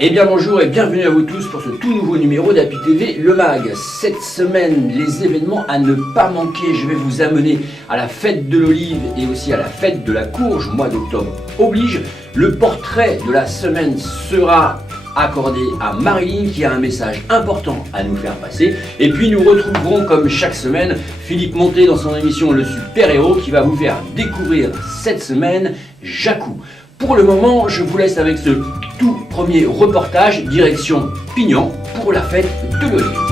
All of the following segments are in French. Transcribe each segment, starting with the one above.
Eh bien bonjour et bienvenue à vous tous pour ce tout nouveau numéro d'Happy TV Le Mag. Cette semaine, les événements à ne pas manquer. Je vais vous amener à la fête de l'olive et aussi à la fête de la courge. Mois d'octobre oblige. Le portrait de la semaine sera accordé à Marilyn qui a un message important à nous faire passer. Et puis nous retrouverons comme chaque semaine Philippe Monté dans son émission Le Super Héros qui va vous faire découvrir cette semaine Jacou. Pour le moment, je vous laisse avec ce tout premier reportage direction Pignan pour la fête de l'olive.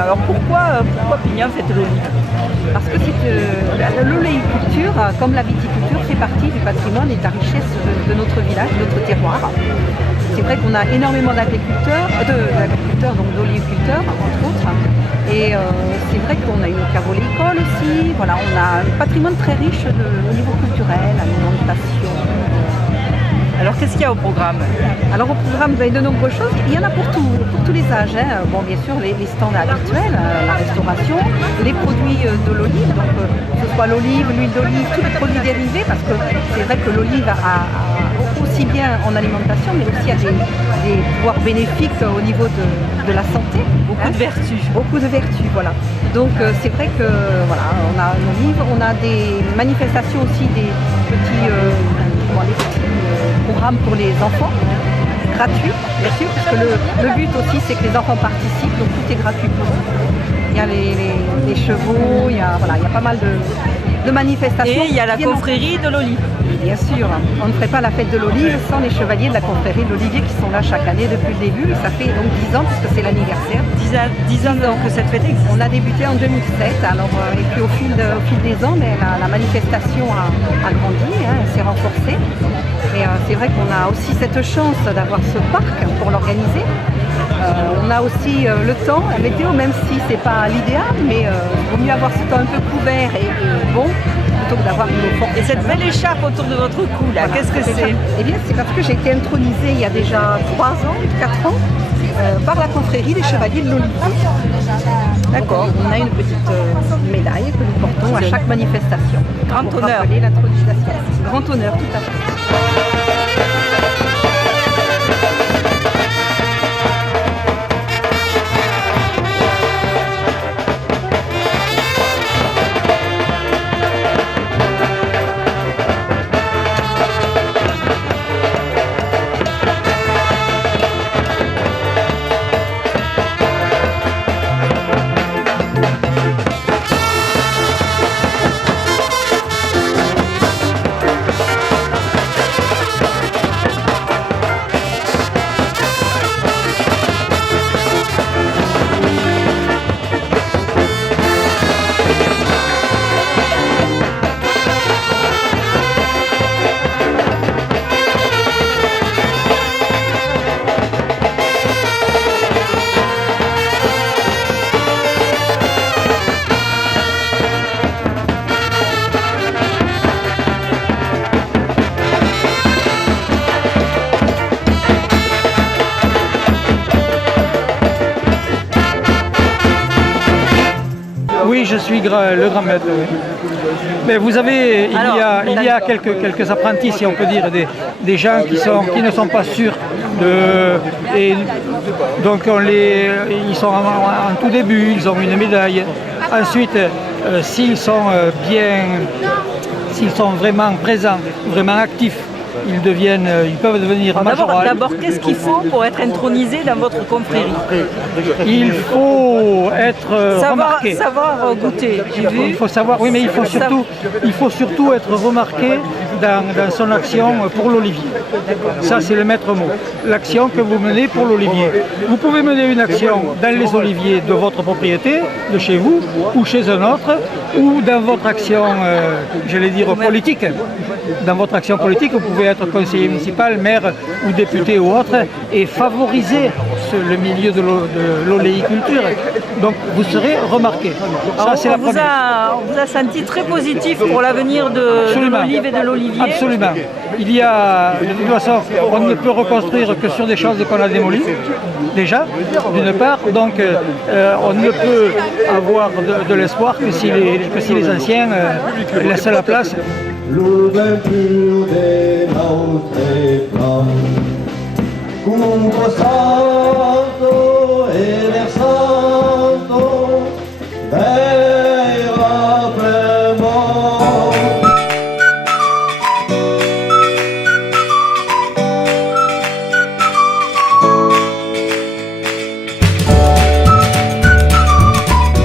Alors pourquoi Pignan fête de l'olive? Parce que l'oléiculture, comme la viticulture, fait partie du patrimoine et de la richesse de notre village, de notre terroir. C'est vrai qu'on a énormément d'agriculteurs, donc d'oléiculteurs entre autres. Et c'est vrai qu'on a une cavolécole aussi. Voilà, on a un patrimoine très riche au niveau culturel, alimentation. Alors qu'est-ce qu'il y a au programme? Alors au programme, vous avez de nombreuses choses. Il y en a pour tous les âges. Hein. Bon, bien sûr, les stands habituels, la restauration, les produits de l'olive, donc que ce soit l'olive, l'huile d'olive, tous les produits dérivés, parce que c'est vrai que l'olive a aussi bien en alimentation, mais aussi a des pouvoirs bénéfiques au niveau de la santé. Beaucoup de vertus. Beaucoup de vertus, voilà. Donc c'est vrai que voilà, on a une olive, on a des manifestations aussi, des petits programmes pour les enfants, gratuits bien sûr, parce que le but aussi c'est que les enfants participent, donc tout est gratuit pour eux. Il y a les chevaux, il y a pas mal de manifestations. Et il y a la confrérie de l'olive. Bien sûr, on ne ferait pas la fête de l'olive sans les chevaliers de la confrérie de l'olivier qui sont là chaque année depuis le début. Ça fait donc 10 ans puisque c'est l'anniversaire. 10 ans que cette fête existe. On a débuté en 2007, alors, et puis au fil des ans, la manifestation a grandi, hein, s'est renforcée. Et c'est vrai qu'on a aussi cette chance d'avoir ce parc pour l'organiser. On a aussi le temps, la météo, même si c'est pas l'idéal, mais il vaut mieux avoir ce temps un peu couvert et bon, plutôt que d'avoir une eau forte. Et cette belle écharpe autour de votre cou, là, voilà. Qu'est-ce que c'est? Eh bien, c'est parce que j'ai été intronisée il y a déjà 3 ans, 4 ans, par la confrérie des chevaliers de l'olivier. Donc on a une petite médaille que nous portons à chaque manifestation pour rappeler l'intronisation. Grand honneur, tout à fait. Oui, je suis le grand maître. Oui. Mais vous avez, il y a quelques apprentis, si on peut dire, des gens qui ne sont pas sûrs et donc ils sont en tout début, ils ont une médaille. Ensuite, s'ils sont vraiment présents, vraiment actifs, ils peuvent devenir majoral. D'abord, qu'est-ce qu'il faut pour être intronisé dans votre confrérie? Il faut être remarqué. Savoir goûter. Il faut savoir, oui, mais il faut surtout être remarqué dans son action pour l'olivier. Ça, c'est le maître mot. L'action que vous menez pour l'olivier. Vous pouvez mener une action dans les oliviers de votre propriété, de chez vous, ou chez un autre, ou dans votre action, j'allais dire, politique. Dans votre action politique, vous pouvez être conseiller municipal, maire ou député ou autre, et favoriser le milieu de l'oléiculture. Donc vous serez remarqué. Ça, c'est la première. Vous a senti très positif pour l'avenir de l'olive et de l'olivier. Absolument. Il y a, de toute façon, on ne peut reconstruire que sur des choses qu'on a démolies, déjà, d'une part. Donc, on ne peut avoir de l'espoir que si les anciens laissent la place. L'eau pur des nostres flammes, conversando et versando, verra vraiment.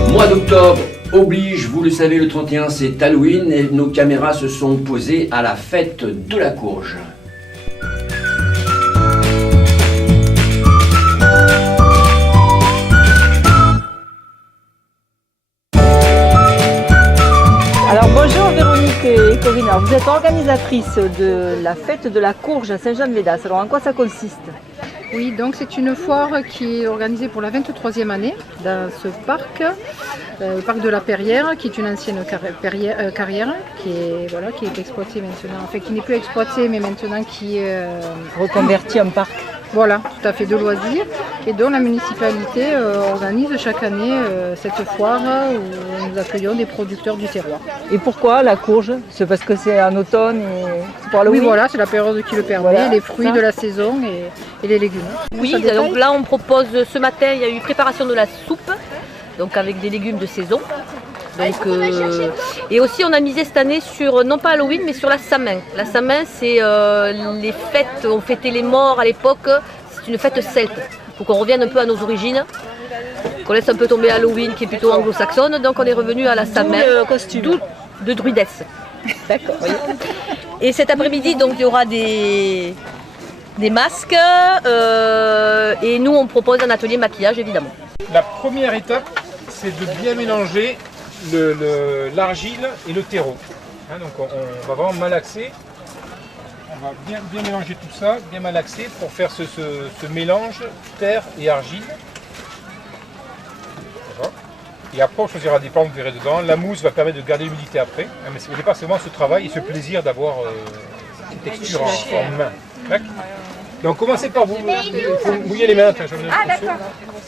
Mois d'octobre oblige, vous le savez, le 31 c'est Halloween et nos caméras se sont posées à la fête de la courge. Alors bonjour Véronique et Corinne, alors, vous êtes organisatrice de la fête de la courge à Saint-Jean-de-Védas. Alors en quoi ça consiste? Oui, donc c'est une foire qui est organisée pour la 23e année dans ce parc, le parc de la Perrière, qui est une ancienne carrière qui est exploitée maintenant, enfin qui n'est plus exploitée mais maintenant qui est Reconverti en parc. voilà, tout à fait de loisirs, et dont la municipalité organise chaque année cette foire où nous accueillons des producteurs du terroir. Et pourquoi la courge? C'est parce que c'est en automne et c'est pour Oui, Halloween. voilà, c'est la période qui le permet, Voilà, les fruits ça. de la saison et les légumes. Oui, donc là on propose, ce matin il y a eu préparation de la soupe, donc avec des légumes de saison. Donc, et aussi on a misé cette année sur, non pas Halloween, mais sur la Samin. La Samin c'est les fêtes, on fêtait les morts à l'époque, c'est une fête celte. Il faut qu'on revienne un peu à nos origines, qu'on laisse un peu tomber Halloween qui est plutôt anglo-saxonne, donc on est revenu à la Samin, d'où de druidesse. Voyez. Et cet après-midi donc il y aura des masques et nous on propose un atelier maquillage évidemment. La première étape, c'est de bien mélanger l'argile et le terreau. Hein, donc on va vraiment malaxer, on va bien mélanger tout ça, bien malaxer pour faire ce mélange terre et argile. Voilà. Et après on choisira des plantes, vous verrez dedans. La mousse va permettre de garder l'humidité après. Hein, mais au départ c'est vraiment ce travail et ce plaisir d'avoir cette texture en main. D'accord. Donc commencez par vous, il faut mouiller les mains. Enfin, d'accord.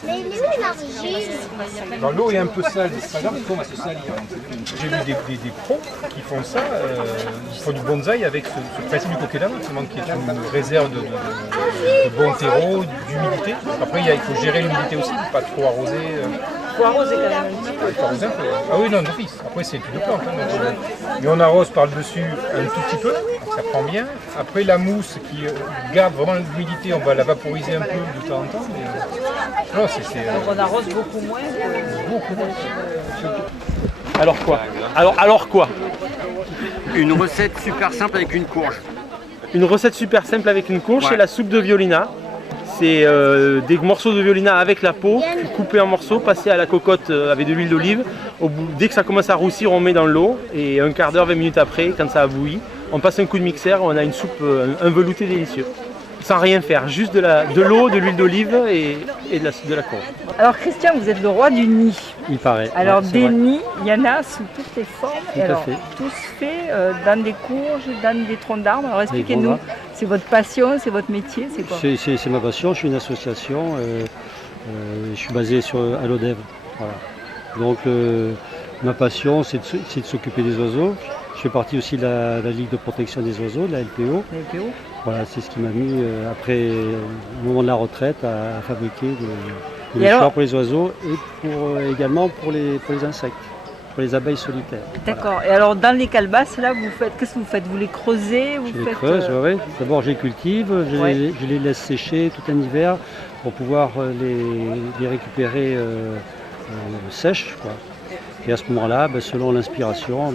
Mais il est où l'argile? Alors l'eau est un peu sale, c'est pas grave, on va se salir. J'ai vu des pros qui font ça, ils font du bonsaï avec ce principe du coquelin, qui est une réserve de bon terreau, d'humidité. Après il faut gérer l'humidité aussi, pas trop arroser. Il faut arroser quand même un petit peu. Il faut arroser un peu. Ah oui, non, d'office. Après c'est une plante. Hein, donc, mais on arrose par le dessus un tout petit peu, ça prend bien. Après la mousse qui garde vraiment l'humidité, on va la vaporiser un peu de temps en temps. Mais, non, donc on arrose beaucoup moins que Alors quoi? Alors quoi? Une recette super simple avec une courge. Une recette super simple avec une courge, Ouais. c'est la soupe de violina. C'est des morceaux de violina avec la peau, coupés en morceaux, passés à la cocotte avec de l'huile d'olive. Dès que ça commence à roussir, on met dans l'eau et un quart d'heure, 20 minutes après, quand ça a bouilli, on passe un coup de mixeur, on a une soupe, un velouté délicieux. Sans rien faire, juste de l'eau, de l'huile d'olive et de la courge. Alors Christian, vous êtes le roi du nid. Il paraît. Alors ouais, c'est des vrai. nids, il y en a sous toutes les formes. Tout à Alors, fait. tous faits dans des courges, dans des troncs d'arbres. Alors expliquez-nous, voilà. c'est votre passion, c'est votre métier, c'est quoi? C'est ma passion, je suis une association, je suis basé à l'Odève. Voilà. Donc ma passion c'est de s'occuper des oiseaux. Je fais partie aussi de la Ligue de protection des oiseaux, de la LPO. Voilà, c'est ce qui m'a mis après le moment de la retraite à fabriquer des nichoirs pour les oiseaux et également pour les insectes, pour les abeilles solitaires. D'accord. Et alors dans les calebasses là, qu'est-ce que vous faites? Vous les creusez? Je les creuse, ouais. D'abord je les cultive, je les laisse sécher tout un hiver pour pouvoir les récupérer sèches, quoi. Et à ce moment-là, selon l'inspiration,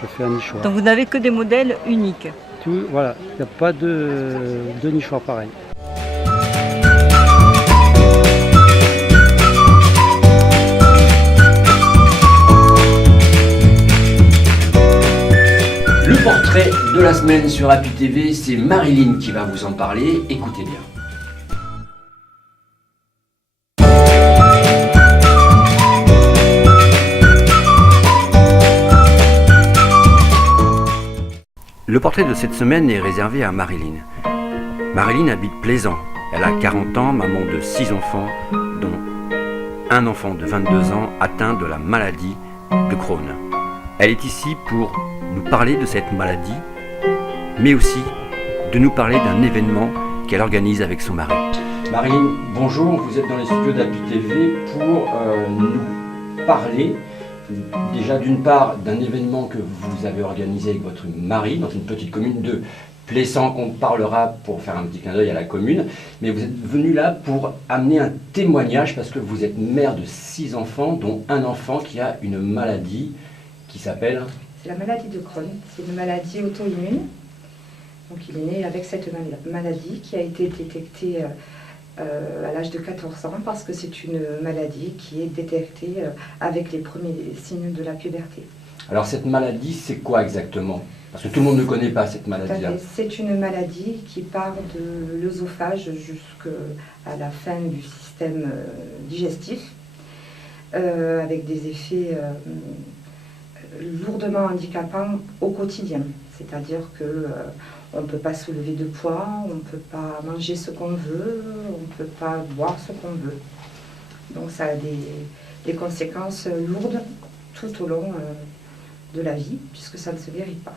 je fais un nichoir. Donc vous n'avez que des modèles uniques? Voilà, il n'y a pas de nichoir pareil. Le portrait de la semaine sur Happy TV, c'est Marilyn qui va vous en parler. Écoutez bien. Le portrait de cette semaine est réservé à Marilyn. Marilyn habite Plaisant. Elle a 40 ans, maman de 6 enfants, dont un enfant de 22 ans atteint de la maladie de Crohn. Elle est ici pour nous parler de cette maladie, mais aussi de nous parler d'un événement qu'elle organise avec son mari. Marilyn, bonjour, vous êtes dans les studios d'Happy TV pour nous parler déjà d'une part d'un événement que vous avez organisé avec votre mari dans une petite commune de Plaisant qu'on parlera pour faire un petit clin d'œil à la commune, mais vous êtes venu là pour amener un témoignage parce que vous êtes mère de 6 enfants, dont un enfant qui a une maladie qui s'appelle... C'est la maladie de Crohn, c'est une maladie auto-immune. Donc il est né avec cette maladie qui a été détectée à l'âge de 14 ans parce que c'est une maladie qui est détectée avec les premiers signes de la puberté. Alors cette maladie, c'est quoi exactement? Parce que tout le monde ne connaît pas cette maladie-là. C'est une maladie qui part de l'œsophage jusqu'à la fin du système digestif, avec des effets lourdement handicapants au quotidien. C'est-à-dire qu'on ne peut pas soulever de poids, on ne peut pas manger ce qu'on veut, on ne peut pas boire ce qu'on veut. Donc ça a des conséquences lourdes tout au long de la vie, puisque ça ne se guérit pas.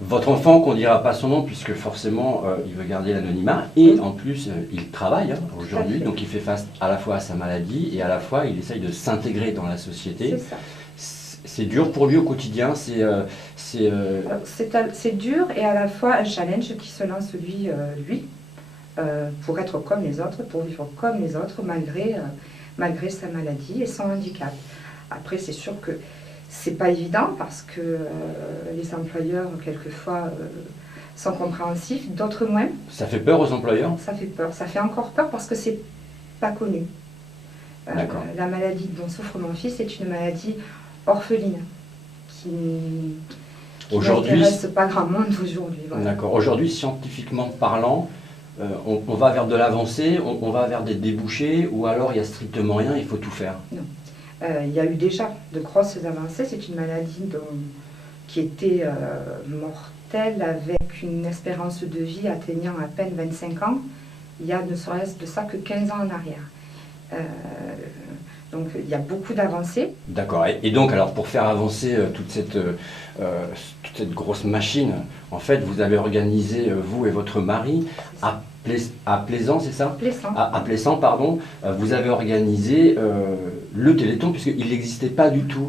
Votre enfant, qu'on ne dira pas son nom, puisque forcément il veut garder l'anonymat, et en plus il travaille aujourd'hui, donc il fait face à la fois à sa maladie, et à la fois il essaye de s'intégrer dans la société. C'est ça. C'est dur pour lui au quotidien, c'est dur et à la fois un challenge qui se lance lui, pour être comme les autres, pour vivre comme les autres, malgré sa maladie et son handicap. Après, c'est sûr que c'est pas évident parce que les employeurs, quelquefois, sont compréhensifs, d'autres moins. Ça fait peur aux employeurs? Ça fait peur, ça fait encore peur parce que c'est pas connu. La maladie dont souffre mon fils est une maladie orpheline qui n'intéresse pas grand monde aujourd'hui. Voilà. D'accord. Aujourd'hui, scientifiquement parlant, on va vers de l'avancée, on va vers des débouchés, ou alors il n'y a strictement rien, il faut tout faire? Non. Il y a eu déjà de grosses avancées. C'est une maladie qui était mortelle avec une espérance de vie atteignant à peine 25 ans. Il y a ne serait-ce de ça que 15 ans en arrière. Donc il y a beaucoup d'avancées. D'accord. Et donc, alors pour faire avancer toute cette grosse machine, en fait, vous avez organisé, vous et votre mari, à Plaisant, c'est ça? Plaisant. À Plaisant, pardon. Vous avez organisé le Téléthon, puisqu'il n'existait pas du tout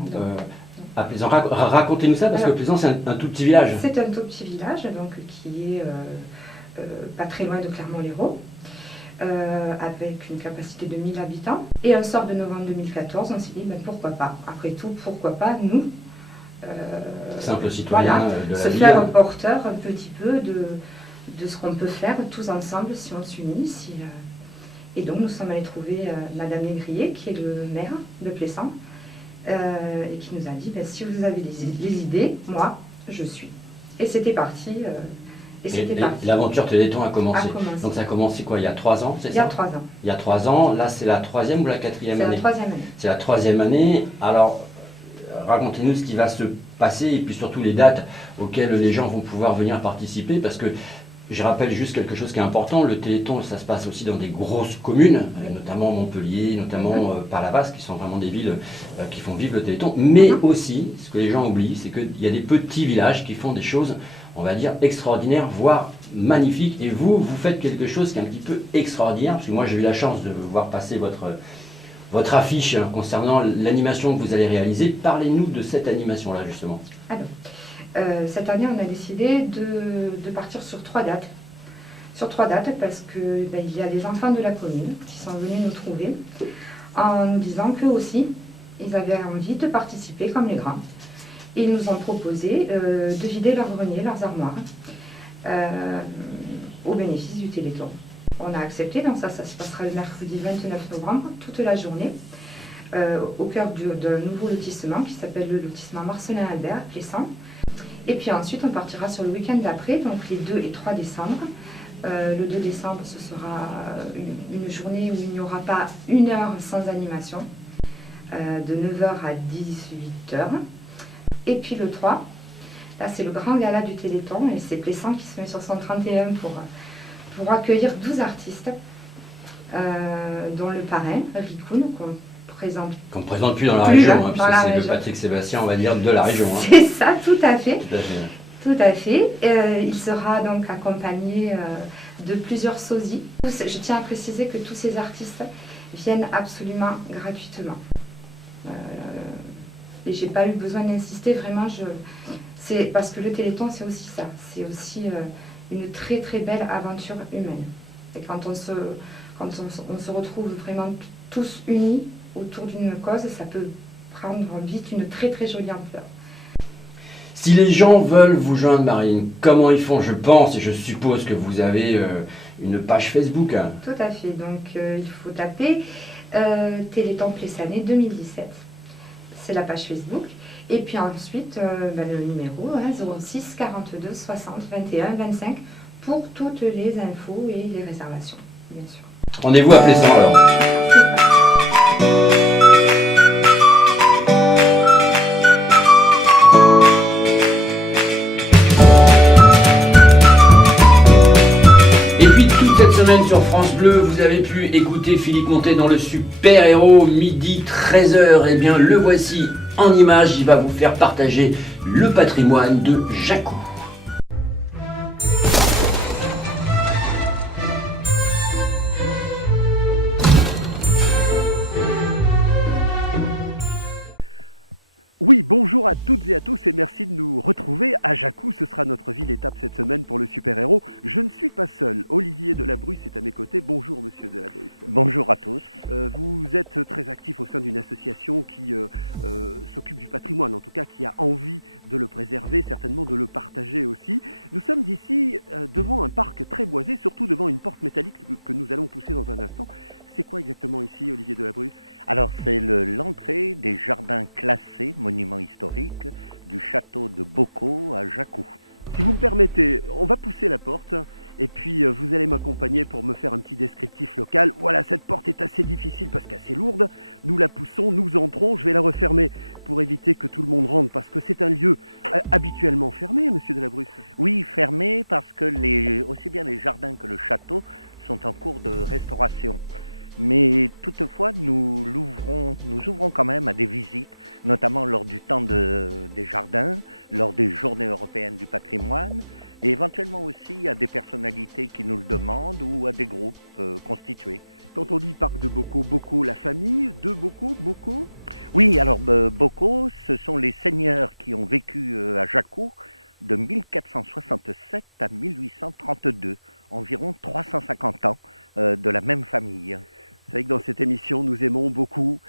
à Plaisant. Racontez-nous ça, parce que Plaisant, c'est un tout petit village. C'est un tout petit village, donc qui est pas très loin de Clermont-Lérault. Avec une capacité de 1000 habitants. Et un soir de novembre 2014, on s'est dit, ben, pourquoi pas? Après tout, pourquoi pas nous, simple citoyen de la se ville, faire porteur un petit peu de ce qu'on peut faire tous ensemble si on s'unit. Et donc nous sommes allés trouver Madame Négrier, qui est le maire de Plaisant, et qui nous a dit, ben, si vous avez des idées, moi, je suis. Et c'était parti. Et l'aventure Téléthon a commencé. Donc ça a commencé quoi, il y a 3 ans, c'est ça? Il y a 3 ans. Il y a 3 ans, là c'est la 3e ou la 4e année? C'est la 3e année. C'est la 3e année. Alors, racontez-nous ce qui va se passer et puis surtout les dates auxquelles les gens vont pouvoir venir participer, parce que je rappelle juste quelque chose qui est important, le Téléthon, ça se passe aussi dans des grosses communes, notamment Montpellier, notamment Palavas, qui sont vraiment des villes qui font vivre le Téléthon, mais aussi, ce que les gens oublient, c'est qu'il y a des petits villages qui font des choses, on va dire, extraordinaires, voire magnifiques, et vous faites quelque chose qui est un petit peu extraordinaire, parce que moi j'ai eu la chance de voir passer votre affiche concernant l'animation que vous allez réaliser. Parlez-nous de cette animation-là, justement. Alors, cette année, on a décidé de partir sur 3 dates. Sur 3 dates parce qu'il y a des enfants de la commune qui sont venus nous trouver en nous disant qu'eux aussi, ils avaient envie de participer comme les grands. Et ils nous ont proposé de vider leurs greniers, leurs armoires, au bénéfice du Téléthon. On a accepté, donc ça se passera le mercredi 29 novembre, toute la journée, au cœur d'un nouveau lotissement qui s'appelle le lotissement Marcelin-Albert, Plaisant. Et puis ensuite, on partira sur le week-end d'après, donc les 2 et 3 décembre. Le 2 décembre, ce sera une journée où il n'y aura pas 1 heure sans animation, de 9h à 18h. Et puis le 3, Là, c'est le grand gala du Téléthon et c'est Plessan qui se met sur son 31 pour accueillir 12 artistes, dont le parrain, Ricoun, qu'on ne présente plus dans la région, hein, puisque c'est le région. Patrick Sébastien, on va dire, de la région. Hein. C'est ça, tout à fait. Tout à fait. Tout à fait. Il sera donc accompagné de plusieurs sosies. Je tiens à préciser que tous ces artistes viennent absolument gratuitement. Et j'ai pas eu besoin d'insister, vraiment, c'est parce que le Téléthon, c'est aussi ça. C'est aussi une très très belle aventure humaine. Et quand on se retrouve vraiment tous unis autour d'une cause, ça peut prendre vite une très très jolie ampleur. Si les gens veulent vous joindre, Marilyn, comment ils font? Je pense et je suppose que vous avez une page Facebook. Hein. Tout à fait. Donc il faut taper Téléthon Plessané 2017. C'est la page Facebook. Et puis ensuite, le numéro 06 42 60 21 25 pour toutes les infos et les réservations, bien sûr. Rendez-vous à Plessan alors. Sur France Bleu, vous avez pu écouter Philippe Montet dans le Super Héros, midi 13h. Eh bien, le voici en image, il va vous faire partager le patrimoine de Jacou. Oui, bonjour à toutes et à tous et merci de nous retrouver à Jacou. Ce sera notre ville-étape cette semaine pour le super-héros. Je ne suis pas seul. Olivier Delabrusse est à mes côtés. Bonjour monsieur Delabrusse. Bonjour à tous. Vous êtes très actif au sein d'une association qui s'occupe du patrimoine, en tout cas qui a envie de le préserver, certainement de le partager aussi. Nous sommes ici devant un parc très boisé, surtout devant une porte métallique que nous allons pousser dans un instant. C'est quoi exactement ici, Olivier Delabrusse? Alors c'est l'entrée des jardins classés, monuments historiques, du château de Bocaux à Jacou. Si vous me permettez, on va pousser la porte et puis vous allez m'accompagner pour me faire un petit descriptif local. Voilà, cette porte est assez difficile parce qu'assez lourde. Nous la poussons, nous entrons, je vais la refermer pour éviter que tout le monde rentre parce que c'est un lieu habituellement fermé, monsieur Delabrusse. Oui, fermé parce que aussi bien les jardins que le château sont en cours de restauration. Mais toutefois, nous ouvrons quand même à des visites, notamment lors du temps des jardins, lors des journées européennes du patrimoine, et éventuellement aussi à des personnalités qui nous le demandent ou à des groupes constitués. Quand on dit parc de Bocaux, Bocaux, la famille de Bocaux, Bocaux? Oui, alors Bocaux, ce sont les seigneurs qui ont vécu à Jacou de 1467 à 1832, environ 350 ans de la même famille. C'est vrai que dans cette émission, nous aimons beaucoup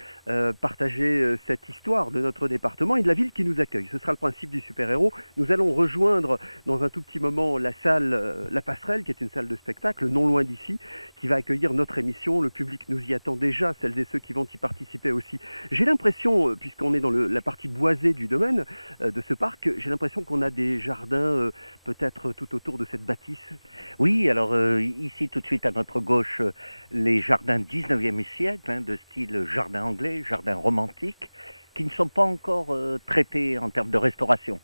partager cette histoire de notre département et de la ville qui nous accueille. Ce sera le principe du super-héros. Nous allons rejoindre dans un tout petit moment la salle La Passerelle, qui est une salle de spectacle non loin d'ici, qui va accueillir notre émission. Le public nous y attend déjà, celles et ceux qui vont y participer aussi. J'ai l'impression, puisqu'on est dans la partie boisée du domaine de ce parc, j'ai l'impression qu'on a des jardins peut-être tout autour de cette bâtisse. Oui, alors ici tout de suite à notre gauche, les jardins 19e siècle, de style jardin anglais, jardin romantique, qui ne sont pas encore traités en termes de restauration.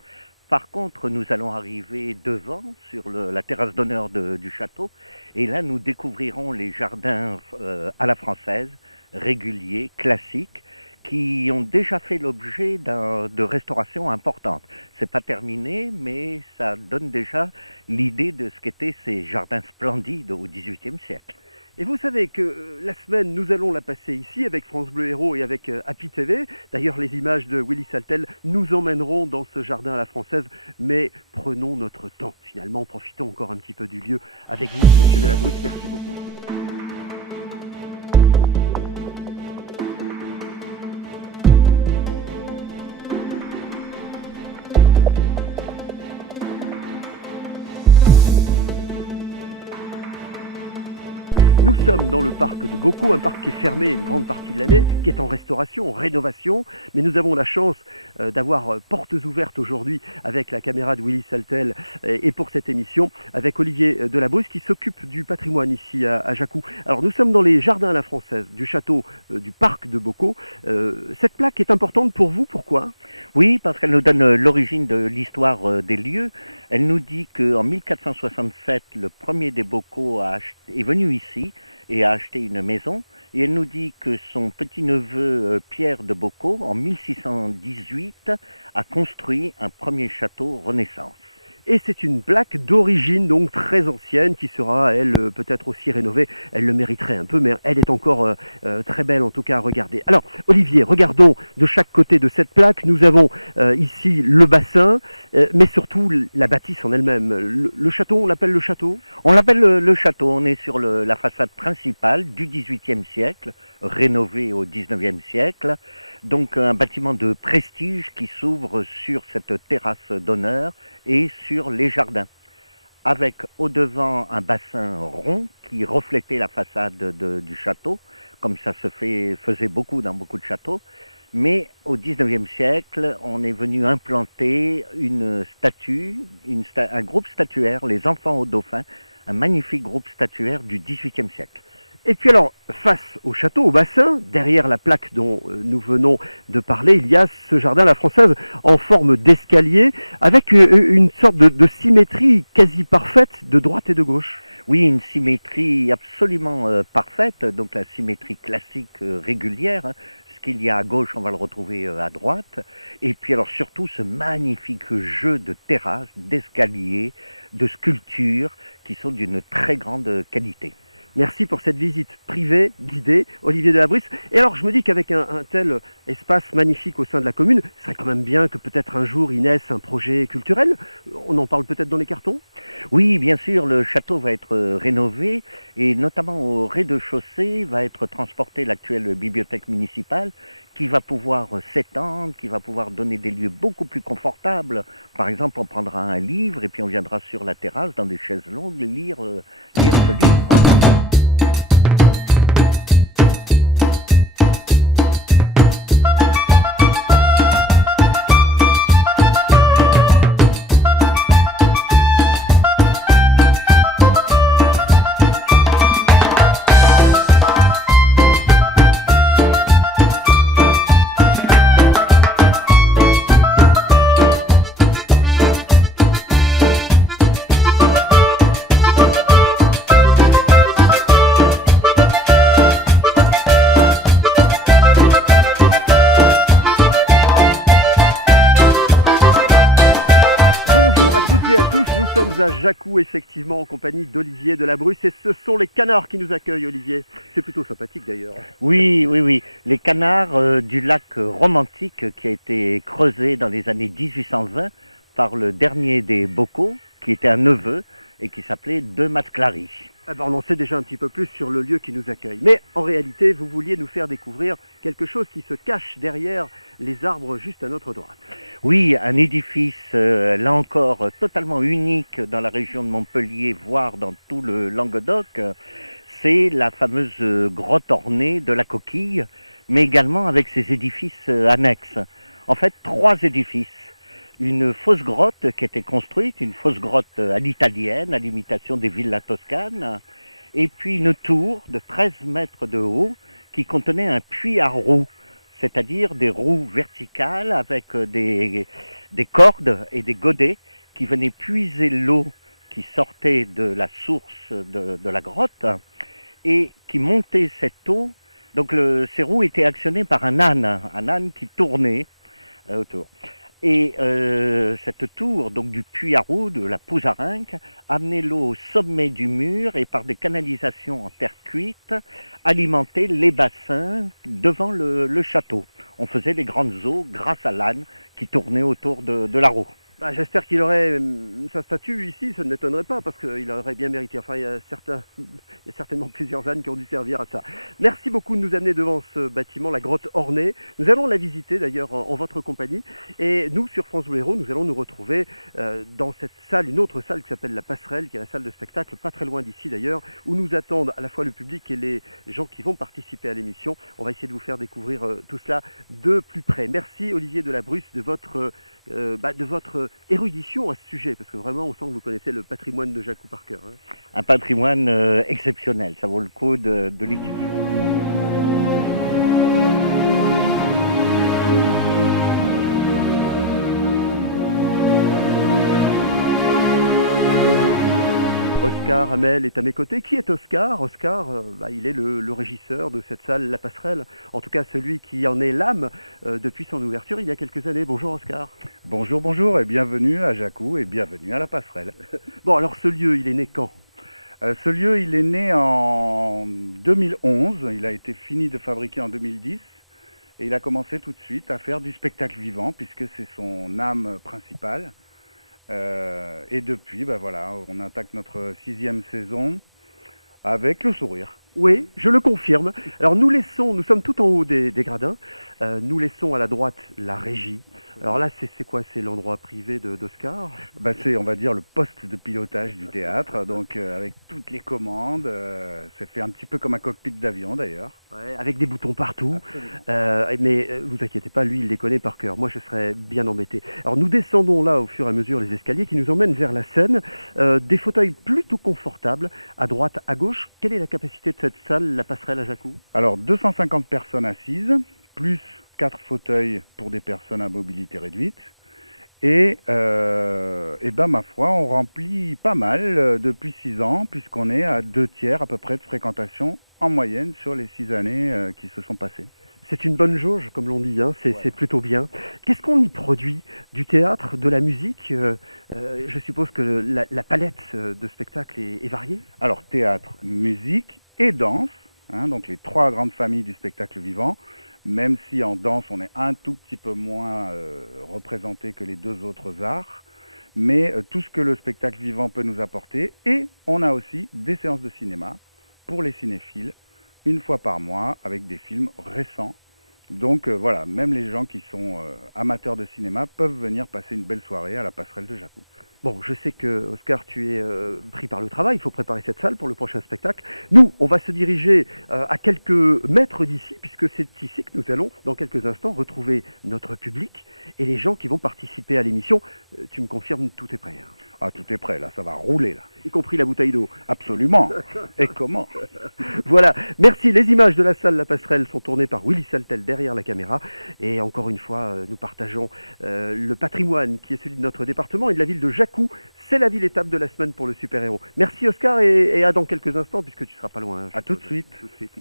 Par contre, nous allons arriver devant, sur la terrasse d'honneur du château, et là nous découvrirons les jardins à la française, réguliers, classiques, qui ont déjà fait l'objet de restauration importante. C'est pas terminé, mais ça donne déjà l'idée de ce qu'étaient ces jardins splendides au XVIIIe siècle. Et vous savez que la semaine, nous allons la passer ici avec France Bleu Héros et avec Happy TV. D'ailleurs, les images de Willy Saltel nous emmèneront dans ce jardin à la française. Mais prenons notre temps. Finalement, profitons encore un petit peu du lieu avec vous, monsieur Delabrusse. Merci beaucoup. Nous sommes dans le parc de Beaucaux, un parc qui est fermé une grande partie de l'année, qui est en restauration, en rénovation, mais nous avons la chance d'avoir portes ouvertes aujourd'hui avec la caméra de Willy Saltel et pour cette émission avec Olivier Delabrusse qui s'occupe du patrimoine ici à Jacou. Alors nous sommes dans les jardins à la française du château du parc de Beaucaux. Cette plaque est importante pour vous, pourquoi ? Oui, parce qu'elle nous donne l'origine de l'histoire des lieux. Elle nous dit qu'en 1467, le premier des Beaucaux est venu ici et a acheté une maison. Et elle nous dit que son petit-neveu Pierre de Beaucaux, en 1618, a construit un premier château Renaissance. Et c'est une plaque d'origine donc très ancienne qui sera, elle, peut-être aussi rénovée. Elle le mériterait un peu, mais elle est encore très belle en tout cas à regarder. Alors, Olivier, regardons de chaque côté de cette plaque. Nous avons ici le bassin, mais surtout la bâtisse en elle-même. Le château, on l'appelle le château ? On l'appelle le château. On est sur la façade principale du XVIIIe siècle, rénové au XIXe siècle. Donc un bâtiment de prestige qui s'ouvre sur cette terrasse d'honneur et sur les jardins, avec au devant un bassin rond qui reflétait la façade du château, comme ça faisait beaucoup dans beaucoup de châteaux. Mais au XIXe siècle, on est venu implanter une statue, un groupe statuaire, les Enfants au Dauphin, un magnifique groupe statuaire du XVIIIe siècle. Et puis alors, face au château, au bassin, derrière la plaque dont nous venons de parler, il y a ce jardin à la française en forme d'escalier, avec une sorte de symétrie quasi parfaite de droite et de gauche. Oui, une symétrie absolument parfaite, donc la symétrie classique régulière. Ce qu'il y a à gauche, on va le retrouver à droite. Et puis alors surtout ce magnifique jeu de terrasses, d'escaliers, de sculptures qui sont d'une très grande qualité. Merci pour cette visite privée, guidée, Olivier Delabrusse. Et alors, je me dis qu'avec un tel espace magnifique au sein de la commune, ce serait quand même bien que peut-être un jour il naisse un projet culturel. On en parle peut-être dans les cartons ? Oui, bien sûr, le château va être rénové et notamment au rez-de-chaussée va être transportée l'actuelle bibliothèque municipale qui va pouvoir s'étendre, qui va pouvoir donner des lieux beaucoup plus confortables. Par exemple, on prendra un livre et puis on viendra sur la terrasse dans des chaises longues lire ce livre. À Jacou, effectivement, en compagnie d'Olivier Delabrusse. Et ce sont les canards qui nous accueillent, Olivier. C'est plutôt sympathique, d'ailleurs. Oui. Les canards du lac Romantique qui a été creusé dans les années 1820 par le dernier des Beaucaux, qui était un neveu et qui s'appelait De Masclary. On en sait déjà un petit peu plus sur le lieu qui nous accueille. Mais en réalité, vous vouliez nous faire découvrir quelque chose qui se cache derrière les arbres juste à notre droite. Oui, un édifice, là encore, totalement unique dans la région de Montpellier, voire dans tout le Languedoc. C'est la fameuse grotte ornée de la Coquille, mais également avec ses édifices annexes. En fait, 3 édifices. Une fausse grotte qui était construite, une fausse grotte à l'italienne, à l'imitation des villas toscanes, et puis une tour de 13 mètres de haut qui contenait un puits à roues, c'est-à-dire des roues verticales avec des cordes et des godets qui venaient puiser l'eau qui sortait de la source de la grotte et qui montait cette eau. Donc ces roues étaient actionnées par un âne qui tournait autour. Et cette tour, donc du puits à roues, de la Pouzarinque, amenait l'eau au sommet du mur et par des canalisations en terre cuite, alimentait les bassins devant le château. On faisait les grandes eaux grâce à l'âne qui tournait autour de la roue. J'espère qu'il aurait sa statue ici, ça ne m'étonnerait pas, parce qu'il aurait bien mérité. Enfin, il y a certainement plusieurs ânes qui ont dû servir à ça. Merci beaucoup de nous amener devant ce bâtiment, la grotte ornée. Nous allons la visiter d'ailleurs en votre compagnie. Et nous, sur France Bleu Héros, nous allons nous retrouver dans cette salle, une autre salle qui s'appelle la Passerelle, qui est la salle de spectacle, pas très loin d'ici d'ailleurs, où nous attendent à la fois le public et les gens qui vont participer à l'émission. On va essayer de vous faire découvrir tout cela de plus près. Merci Olivier Delabrusse de votre érudition à ce sujet, parce que vraiment on sent que vous connaissez le patrimoine de Jacou par cœur. Un patrimoine exceptionnel, ça vaut le coup de l'étudier. Oscar Hamel est à mes côtés. Qui est Oscar? Oscar, il est le régisseur de cette salle La Passerelle, en tout cas celui qui en est l'âme depuis son ouverture il y a quelques années. Bonjour Oscar. Bonjour, bonjour et bienvenue à Jacou et bienvenue à La Passerelle. Bon, alors ce lieu, il est né quand? Ce lieu, il est né en 2011, il a été fini de fabriquer en 2010 et il a commencé tout de suite à faire du spectacle vivant puisque c'est son âme principale. Et depuis, on attaque notre 6e saison avec le sourire. Oui, je le confirme. Alors nous sommes tout en haut des gradins, nous laissons à la droite la régie. Alors là, c'est quoi? C'est l'endroit privé d'Oscar? C'est, on va dire, le poste de pilotage du théâtre, donc avec toutes les commandes, c'est fait un petit peu comme un cockpit d'avion d'ailleurs. Ouais, avec des boutons partout, mais vous inquiétez pas, lui il les connaît par cœur, moi je serais bien embêté. Alors nous descendons là au fur et à mesure les escaliers qui nous emmènent vers la scène, des fauteuils plutôt confortables, à droite, à gauche. Quelle est la capacité de cette salle, La Passerelle à Jacou? Alors 250 personnes assises, plus 4 fauteuils pour des personnes à mobilité réduite. Et ma foi, on remplit pas mal depuis 6 ans, puisqu'on est à 2/3 à peu près de fréquentation en moyenne sur les 6 années qui se sont passées. C'est une bonne jauge, comme l'on dit, c'est plutôt bien. Qu'est-ce qu'on y produit? Du théâtre, de la musique? Je suppose que la palette de spectacles est variée. Alors théâtre, musique et danse, donc les 3 grandes familles du spectacle vivant. Même si en danse, on est un tout petit peu moins représenté que les 2 autres arts, mais tout ce que le spectacle vivant peut nous apporter. Et on a aussi des séances de cinéma pour les cinéphiles, 1 fois par mois, avec des films récents. Donc même les gens qui sont amateurs de cinéma peuvent venir passer une belle soirée à la Passerelle de Jacou. Bon, je sais que, Oscar, tu es pris par le travail, il faut préparer cette salle pour le prochain spectacle. Nous, on va se diriger à quelques mètres d'ici, puisque c'est ici que nous allons, dans quelques instants, retrouver notre public et les gens qui vont participer à l'émission. Tu me confirmes, tout est prêt? Ah, tout est prêt, là, ça va rouler, là. Y compris la bouteille d'eau? Absolument. Et comment? Voilà, merci. Les images de la salle La Passerelle sont tournées par Willy Saltel derrière la caméra. Et encore une fois, nous partageons le patrimoine qui est celui de notre département et de la ville de Jacou. C'est la ville-étape de la semaine pour le super-héros. Merci Oscar et à dans quelques instants puisque tu seras pas loin. À tout de suite. Tout de suite.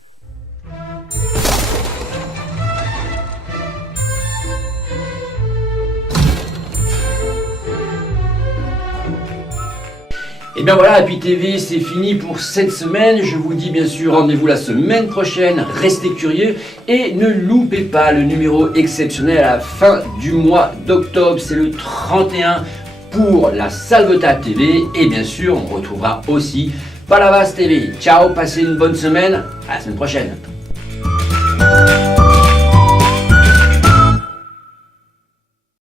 Et bien voilà, Happy TV, c'est fini pour cette semaine. Je vous dis bien sûr rendez-vous la semaine prochaine. Restez curieux et ne loupez pas le numéro exceptionnel à la fin du mois d'octobre. C'est le 31 pour la Salvetat TV. Et bien sûr, on retrouvera aussi Palavas TV. Ciao, passez une bonne semaine. À la semaine prochaine.